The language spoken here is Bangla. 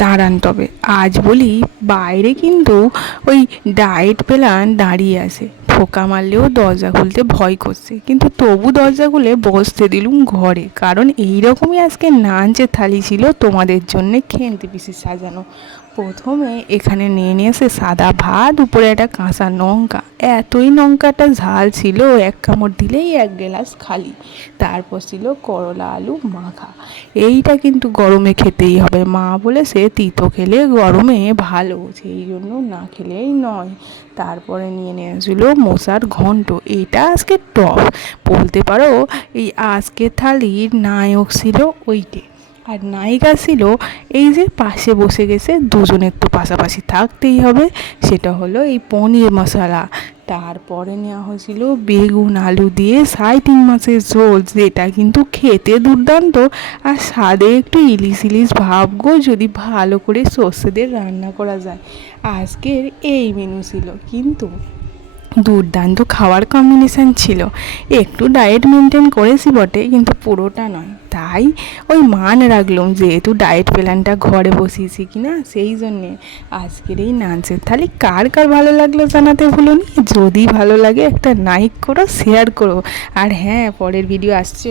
দাঁড়ান তবে আজ বলি বাইরে কিন্তু ওই ডায়েট প্ল্যান দাঁড়িয়ে আছে, ঠোকা মারলেও দরজা খুলতে ভয় করছে, কিন্তু তবু দরজা খুলে বসতে দিলুম ঘরে, কারণ এই রকমই আজকে নাঞ্চের থালি ছিল তোমাদের জন্যে খেন্তি পিসি সাজানো। প্রথমে এখানে নিয়ে নিয়েছে সাদা ভাত, উপরে একটা কাঁচা লঙ্কা, এতই লঙ্কাটা ঝাল ছিল এক কামড় দিলেই এক গ্লাস খালি। তারপর ছিল করলা আলু মাখা, এইটা কিন্তু গরমে খেতেই হবে, মা বলেছে তিতো খেলে গরমে ভালো, সেই জন্য না খেলেই নয়। তারপরে নিয়ে নিয়েছিল মশার ঘন্ট, এটা আজকে টপ বলতে পারো। এই আজকে থালির নায়ক ছিল ওইটে, আর নায়িকা ছিল এই যে পাশে বসে গেছে, দুজনের তো পাশাপাশি থাকতেই হবে, সেটা হলো এই পনির মশলা। তারপরে নেওয়া হয়েছিল বেগুন আলু দিয়ে 3.5 মাসের ঝোল, যেটা কিন্তু খেতে দুর্দান্ত, আর স্বাদে একটু ইলিশ ইলিশ ভাব গো, যদি ভালো করে সর্ষে দিয়ে রান্না করা যায়। আজকের এই মেনু ছিল, কিন্তু দুর্দান্ত খাওয়ার কম্বিনেশান ছিল। একটু ডায়েট মেনটেন করেছি বটে, কিন্তু পুরোটা নয়, তাই ওই মান রাখলাম যেহেতু ডায়েট প্ল্যানটা ঘরে বসিয়েছি কিনা, সেই জন্যে। আজকের এই নাচের থালি কার কার ভালো লাগলো জানাতে ভুলোনি। যদি ভালো লাগে একটা লাইক করো, শেয়ার করো, আর হ্যাঁ, পরের ভিডিও আসছে।